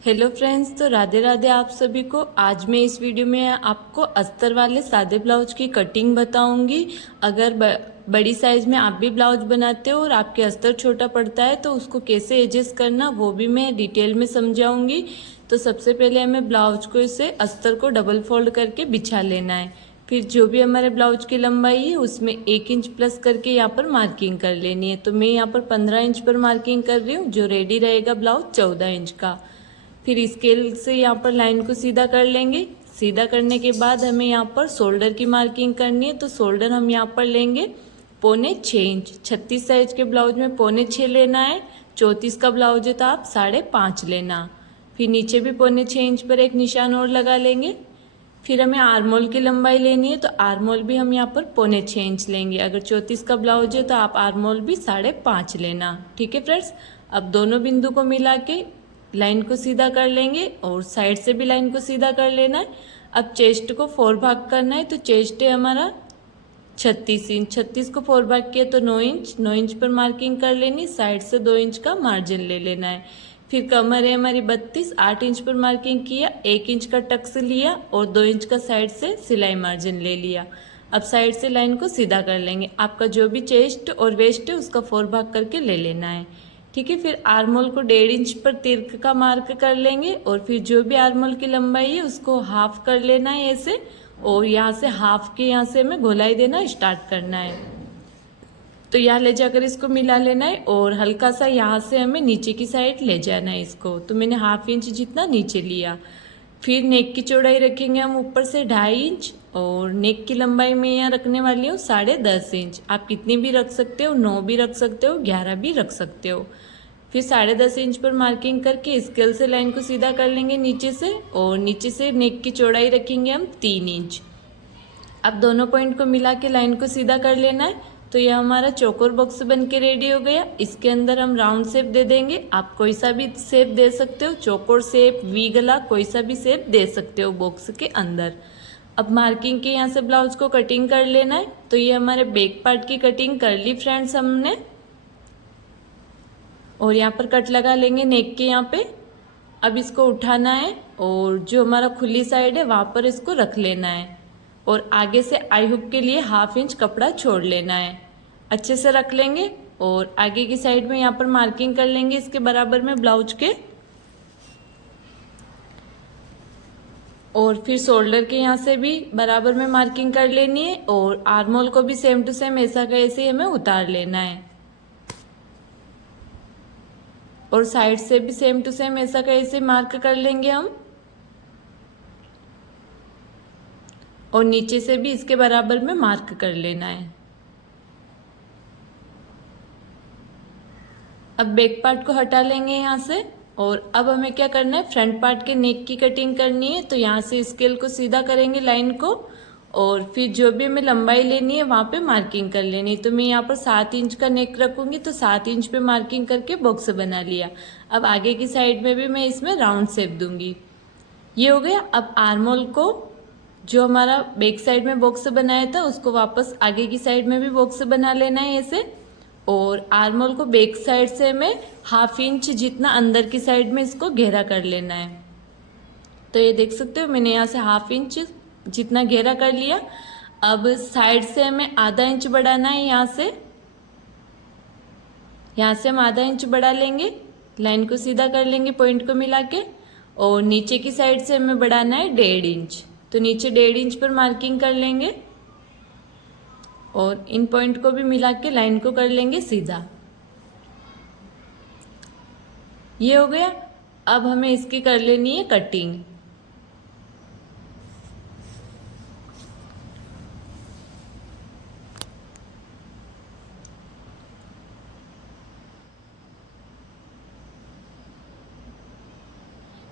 Hello friends, तो राधे राधे आप सभी को। आज मैं इस वीडियो में आपको अस्तर वाले सादे ब्लाउज की कटिंग बताऊंगी। अगर बड़ी साइज में आप भी ब्लाउज बनाते हो और आपके अस्तर छोटा पड़ता है तो उसको कैसे एडजस्ट करना वो भी मैं डिटेल में समझाऊंगी। तो सबसे पहले हमें ब्लाउज को इसे अस्तर को डबल फोल्ड करके बिछा लेना है। फिर जो भी हमारे ब्लाउज की लंबाई है उसमें 1 इंच प्लस करके यहाँ पर मार्किंग कर लेनी है। तो मैं यहाँ पर 15 इंच पर मार्किंग कर रही हूँ, जो रेडी रहेगा ब्लाउज 14 इंच का। फिर स्केल से यहाँ पर लाइन को सीधा कर लेंगे। सीधा करने के बाद हमें यहाँ पर शोल्डर की मार्किंग करनी है। तो शोल्डर हम यहाँ पर लेंगे 6.25 इंच। 36 साइज के ब्लाउज में 6.25 लेना है। 34 का ब्लाउज है तो आप 5.5 लेना। फिर नीचे भी 6.25 इंच पर एक निशान और लगा लेंगे। फिर हमें आर्मोल की लंबाई लेनी है, तो आर्मोल भी हम यहाँ पर 6.25 इंच लेंगे। अगर 34 का ब्लाउज है तो आप आर्मोल भी 5.5 लेना। ठीक है फ्रेंड्स, अब दोनों बिंदु को मिला के लाइन को सीधा कर लेंगे और साइड से भी लाइन को सीधा कर लेना है। अब चेस्ट को 4 भाग करना है। तो चेस्ट है हमारा 36 इंच। 36 को 4 भाग किया तो 9 इंच। 9 इंच पर मार्किंग कर लेनी। साइड से 2 इंच का मार्जिन ले लेना है। फिर कमर है हमारी 32। 8 इंच पर मार्किंग किया, 1 इंच का टक्स लिया और 2 इंच का साइड से सिलाई मार्जिन ले लिया। अब साइड से लाइन को सीधा कर लेंगे। आपका जो भी चेस्ट और वेस्ट है उसका 4 भाग करके ले लेना है। ठीक है, फिर आर्मोल को 1.5 इंच पर तिरक का मार्क कर लेंगे और फिर जो भी आर्मोल की लंबाई है उसको हाफ कर लेना है ऐसे। और यहाँ से हाफ के यहाँ से हमें गोलाई देना स्टार्ट करना है। तो यहाँ ले जाकर इसको मिला लेना है और हल्का सा यहाँ से हमें नीचे की साइड ले जाना है इसको। तो मैंने 1/2 इंच जितना नीचे लिया। फिर नेक की चौड़ाई रखेंगे हम ऊपर से 2.5 इंच और नेक की लंबाई में यहाँ रखने वाली हूँ 10.5 इंच। आप कितनी भी रख सकते हो, 9 भी रख सकते हो, 11 भी रख सकते हो। फिर 10.5 इंच पर मार्किंग करके स्केल से लाइन को सीधा कर लेंगे नीचे से, और नीचे से नेक की चौड़ाई रखेंगे हम 3 इंच। अब दोनों पॉइंट को मिला के लाइन को सीधा कर लेना है। तो यह हमारा चौकोर बॉक्स बन के रेडी हो गया। इसके अंदर हम राउंड शेप दे देंगे। आप कोई सा भी शेप दे सकते हो, चौकोर शेप, वी गला, कोई सा भी शेप दे सकते हो बॉक्स के अंदर। अब मार्किंग के यहाँ से ब्लाउज को कटिंग कर लेना है। तो ये हमारे बैक पार्ट की कटिंग कर ली फ्रेंड्स हमने, और यहाँ पर कट लगा लेंगे नेक के यहाँ पे। अब इसको उठाना है और जो हमारा खुली साइड है वहां पर इसको रख लेना है और आगे से आई हुक के लिए 1/2 इंच कपड़ा छोड़ लेना है। अच्छे से रख लेंगे और आगे की साइड में यहाँ पर मार्किंग कर लेंगे इसके बराबर में ब्लाउज के। और फिर शोल्डर के यहाँ से भी बराबर में मार्किंग कर लेनी है और आर्मोल को भी सेम टू सेम ऐसा का ऐसे हमें उतार लेना है। और साइड से भी सेम टू सेम ऐसा का ऐसे मार्क कर लेंगे हम। और नीचे से भी इसके बराबर में मार्क कर लेना है। अब बैक पार्ट को हटा लेंगे यहाँ से और अब हमें क्या करना है, फ्रंट पार्ट के नेक की कटिंग करनी है। तो यहाँ से स्केल को सीधा करेंगे लाइन को और फिर जो भी हमें लंबाई लेनी है वहां पे मार्किंग कर लेनी है। तो मैं यहाँ पर 7 इंच का नेक रखूंगी, तो 7 इंच पे मार्किंग करके बॉक्स बना लिया। अब आगे की साइड में भी मैं इसमें राउंड शेप दूंगी। ये हो गया। अब आर्मोल को जो हमारा बैक साइड में बॉक्स बनाया था उसको वापस आगे की साइड में भी बॉक्स बना लेना है ऐसे। और आर्मोल को बैक साइड से हमें 1/2 इंच जितना अंदर की साइड में इसको घेरा कर लेना है। तो ये देख सकते हो मैंने यहाँ से 1/2 इंच जितना घेरा कर लिया। अब साइड से हमें आधा इंच बढ़ाना है। यहाँ से हम आधा इंच बढ़ा लेंगे। लाइन को सीधा कर लेंगे पॉइंट को मिला के। और नीचे की साइड से हमें बढ़ाना है 1.5 इंच। तो नीचे 1.5 इंच पर मार्किंग कर लेंगे और इन पॉइंट को भी मिला के लाइन को कर लेंगे सीधा। ये हो गया। अब हमें इसकी कर लेनी है कटिंग।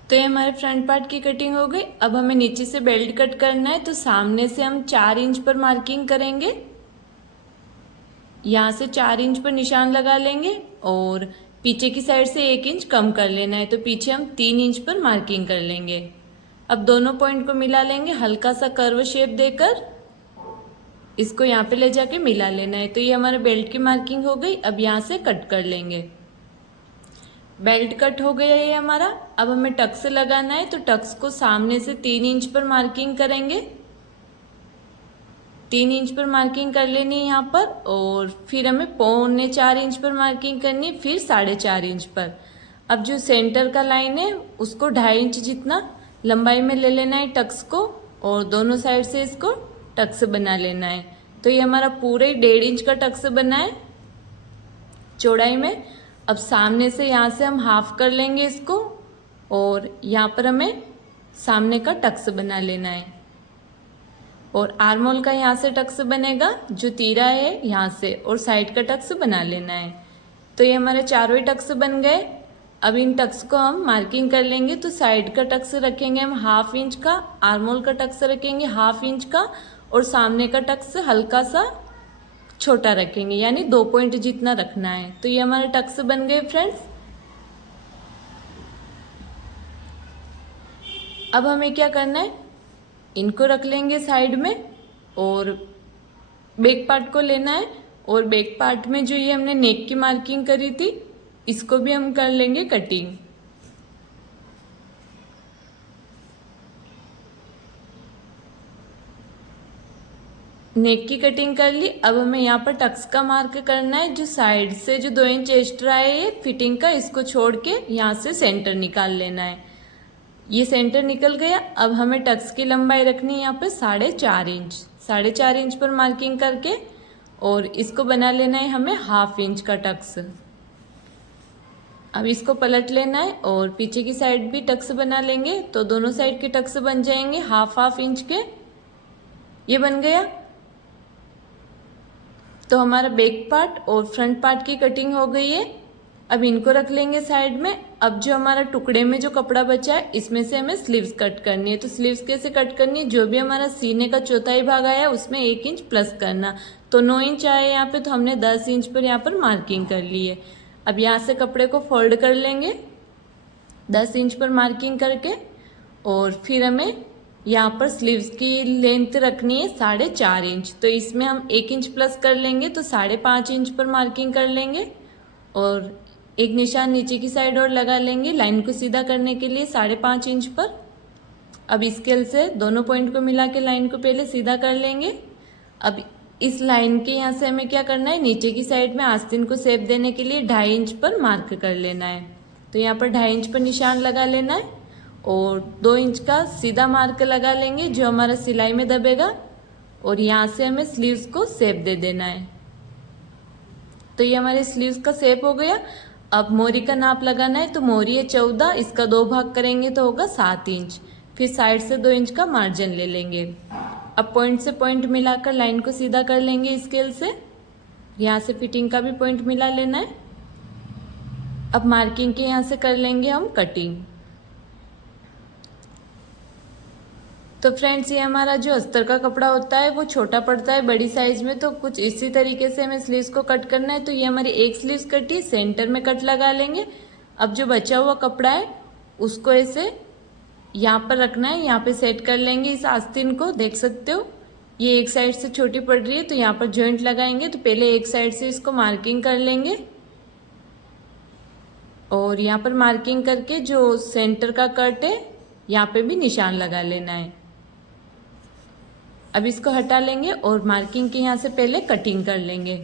तो ये हमारे फ्रंट पार्ट की कटिंग हो गई। अब हमें नीचे से बेल्ट कट करना है। तो सामने से हम 4 इंच पर मार्किंग करेंगे। यहाँ से 4 इंच पर निशान लगा लेंगे और पीछे की साइड से 1 इंच कम कर लेना है। तो पीछे हम 3 इंच पर मार्किंग कर लेंगे। अब दोनों पॉइंट को मिला लेंगे, हल्का सा कर्व शेप देकर इसको यहाँ पे ले जाके मिला लेना है। तो ये हमारे बेल्ट की मार्किंग हो गई। अब यहाँ से कट कर लेंगे। बेल्ट कट हो गया ये हमारा। अब हमें टक्स लगाना है, तो टक्स को सामने से 3 इंच पर मार्किंग करेंगे। 3 इंच पर मार्किंग कर लेनी है यहाँ पर, और फिर हमें 3.25 इंच पर मार्किंग करनी है, फिर 4.5 इंच पर। अब जो सेंटर का लाइन है उसको 2.5 इंच जितना लंबाई में ले लेना है टक्स को, और दोनों साइड से इसको टक्स बना लेना है। तो ये हमारा पूरे 1.5 इंच का टक्स बना है चौड़ाई में। अब सामने से यहाँ से हम हाफ कर लेंगे इसको, और यहाँ पर हमें सामने का टक्स बना लेना है, और आर्मोल का यहाँ से टक्स बनेगा, जो तीरा है यहाँ से, और साइड का टक्स बना लेना है। तो ये हमारे चारों ही टक्स बन गए। अब इन टक्स को हम मार्किंग कर लेंगे। तो साइड का टक्स रखेंगे हम 1/2 इंच का, आर्मोल का टक्स रखेंगे 1/2 इंच का, और सामने का टक्स हल्का सा छोटा रखेंगे, यानी 2 पॉइंट जितना रखना है। तो ये हमारे टक्स बन गए फ्रेंड्स। अब हमें क्या करना है, इनको रख लेंगे साइड में, और बैक पार्ट को लेना है, और बैक पार्ट में जो ये हमने नेक की मार्किंग करी थी इसको भी हम कर लेंगे कटिंग। नेक की कटिंग कर ली। अब हमें यहाँ पर टक्स का मार्क करना है। जो साइड से जो 2 इंच एक्स्ट्रा है ये फिटिंग का, इसको छोड़ के यहाँ से सेंटर निकाल लेना है। ये सेंटर निकल गया। अब हमें टक्स की लंबाई रखनी है यहाँ पे 4.5 इंच। 4.5 इंच पर मार्किंग करके, और इसको बना लेना है हमें 1/2 इंच का टक्स। अब इसको पलट लेना है, और पीछे की साइड भी टक्स बना लेंगे, तो दोनों साइड के टक्स बन जाएंगे 1/2 इंच के। ये बन गया। तो हमारा बैक पार्ट और फ्रंट पार्ट की कटिंग हो गई है। अब इनको रख लेंगे साइड में। अब जो हमारा टुकड़े में जो कपड़ा बचा है इसमें से हमें स्लीव्स कट करनी है। तो स्लीव्स कैसे कट करनी है, जो भी हमारा सीने का चौथाई भाग आया उसमें 1 इंच प्लस करना। तो 9 इंच आया यहाँ पे, तो हमने 10 इंच पर यहाँ पर मार्किंग कर ली है। अब यहाँ से कपड़े को फोल्ड कर लेंगे 10 इंच पर मार्किंग करके, और फिर हमें यहाँ पर स्लीव्स की लेंथ रखनी है 4.5 इंच। तो इसमें हम 1 इंच प्लस कर लेंगे, तो 5.5 इंच पर मार्किंग कर लेंगे, और एक निशान नीचे की साइड और लगा लेंगे लाइन को सीधा करने के लिए 5.5 इंच पर। अब स्केल से दोनों पॉइंट को मिला के लाइन को पहले सीधा कर लेंगे। अब इस लाइन के यहाँ से हमें क्या करना है, नीचे की साइड में आस्तीन को शेप देने के लिए 2.5 इंच पर मार्क कर लेना है। तो यहाँ पर 2.5 इंच पर निशान लगा लेना है, और 2 इंच का सीधा मार्क लगा लेंगे जो हमारा सिलाई में दबेगा, और यहाँ से हमें स्लीव्स को शेप दे देना है। तो ये हमारे स्लीव्स का शेप हो गया। अब मोरी का नाप लगाना है। तो मोरी है 14, इसका 2 भाग करेंगे तो होगा 7 इंच। फिर साइड से 2 इंच का मार्जिन ले लेंगे। अब पॉइंट से पॉइंट मिलाकर लाइन को सीधा कर लेंगे स्केल से। यहाँ से फिटिंग का भी पॉइंट मिला लेना है। अब मार्किंग के यहाँ से कर लेंगे हम कटिंग। तो फ्रेंड्स, ये हमारा जो अस्तर का कपड़ा होता है वो छोटा पड़ता है बड़ी साइज में, तो कुछ इसी तरीके से हमें स्लीव्स को कट करना है। तो ये हमारी एक स्लीव्स कटी, सेंटर में कट लगा लेंगे। अब जो बचा हुआ कपड़ा है उसको ऐसे यहाँ पर रखना है, यहाँ पे सेट कर लेंगे इस आस्तीन को। देख सकते हो ये एक साइड से छोटी पड़ रही है, तो यहाँ पर जॉइंट लगाएंगे। तो पहले एक साइड से इसको मार्किंग कर लेंगे, और यहाँ पर मार्किंग करके जो सेंटर का कट है यहाँ पे भी निशान लगा लेना है। अब इसको हटा लेंगे और मार्किंग के यहाँ से पहले कटिंग कर लेंगे।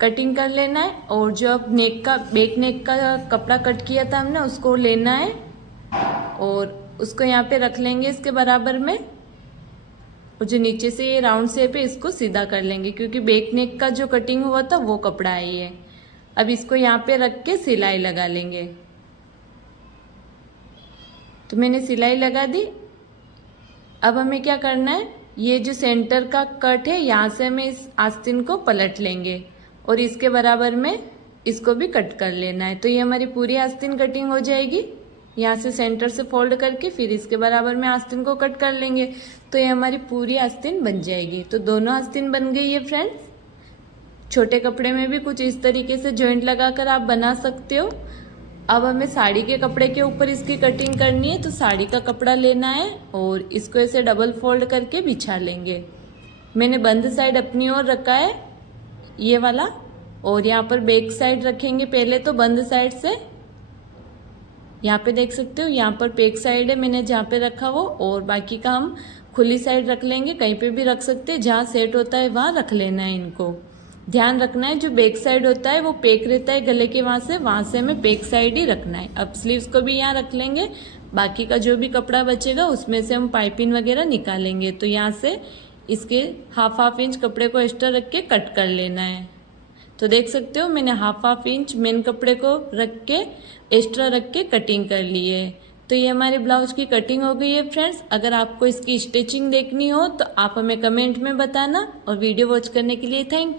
कटिंग कर लेना है, और जो अब नेक का बैक नेक का कपड़ा कट किया था हमने उसको लेना है, और उसको यहाँ पे रख लेंगे इसके बराबर में, और जो नीचे से ये राउंड शेप है इसको सीधा कर लेंगे, क्योंकि बैक नेक का जो कटिंग हुआ था वो कपड़ा है ये। अब इसको यहाँ पे रख के सिलाई लगा लेंगे। तो मैंने सिलाई लगा दी। अब हमें क्या करना है, ये जो सेंटर का कट है यहाँ से हमें इस आस्तीन को पलट लेंगे, और इसके बराबर में इसको भी कट कर लेना है। तो ये हमारी पूरी आस्तीन कटिंग हो जाएगी। यहाँ से सेंटर से फोल्ड करके फिर इसके बराबर में आस्तीन को कट कर लेंगे, तो ये हमारी पूरी आस्तीन बन जाएगी। तो दोनों आस्तीन बन गई है फ्रेंड्स। छोटे कपड़े में भी कुछ इस तरीके से जॉइंट लगाकर आप बना सकते हो। अब हमें साड़ी के कपड़े के ऊपर इसकी कटिंग करनी है। तो साड़ी का कपड़ा लेना है और इसको ऐसे डबल फोल्ड करके बिछा लेंगे। मैंने बंद साइड अपनी ओर रखा है ये वाला, और यहाँ पर बैक साइड रखेंगे पहले तो बंद साइड से। यहाँ पे देख सकते हो, यहाँ पर बैक साइड है मैंने जहाँ पे रखा वो, और बाकी का हम खुली साइड रख लेंगे। कहीं पे भी रख सकते हैं, जहाँ सेट होता है वहाँ रख लेना है। इनको ध्यान रखना है, जो बैक साइड होता है वो पैक रहता है गले के वहाँ से हमें बैक साइड ही रखना है। अब स्लीव्स को भी यहाँ रख लेंगे, बाकी का जो भी कपड़ा बचेगा उसमें से हम पाइपिंग वगैरह निकालेंगे। तो यहाँ से इसके हाफ इंच कपड़े को एक्स्ट्रा रख के कट कर लेना है। तो देख सकते हो मैंने हाफ इंच मेन कपड़े को रख के एक्स्ट्रा रख के कटिंग कर ली है। तो ये हमारे ब्लाउज की कटिंग हो गई है फ्रेंड्स। अगर आपको इसकी स्टिचिंग देखनी हो तो आप हमें कमेंट में बताना, और वीडियो वॉच करने के लिए थैंक यू।